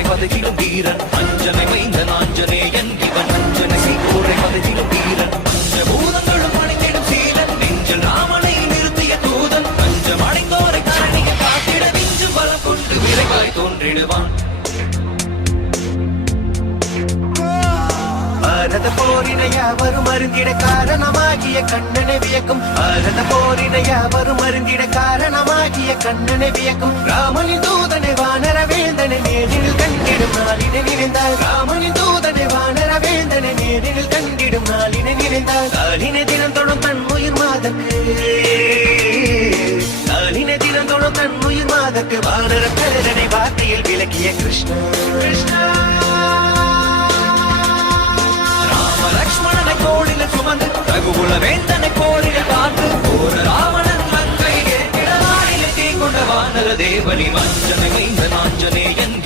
சீகோரை பதகிலும் வீரன் அஞ்சனை மைந்தன் ஆஞ்சநேயன் இவன் அஞ்சனை சீகோரை பதகிலும் வீரன் பஞ்சபூதங்களும் அணிந்திடும் சீலன் நெஞ்சில் ராமனை நிறுத்திய தூதன் பஞ்சம் அடைந்தோரை கரணியை காத்திட நெஞ்சும் பலம் கொண்டு விரைவாய் தோன்றிடுவான் பாரத போரினையா வரும் அருந்திட காரணமாகிய கண்ணனை வியக்கும் பாரத போரினையா வரும் அருந்திட காரணமாகிய கண்ணனை வியக்கும் ராமனின் தூதனை வானர வேந்தனை நேரில் கண்டிடும் நாளினை நினைந்தால் ராமனின் தூதனை வானர வேந்தனை நேரில் கண்டிடும் நாளினை நினைந்தால் நாளினை தினம் தொடும் தன் உயிர் மாதக்கு நாளினை தினம் தொடும் தன் உயிர் மாதக்கு வானர பேரனை வார்த்தையில் விளக்கிய கிருஷ்ணா கிருஷ்ணா லக்ஷ்மணனை கோடில சுமந்து ரகுகுல வேந்தனை கோடில பார்த்து போர ராவணன் மங்கை கேட்டிட நாளில் தீ கொண்ட வானர தேவனி மஞ்சனை மைந்த நாஞ்சனேயன்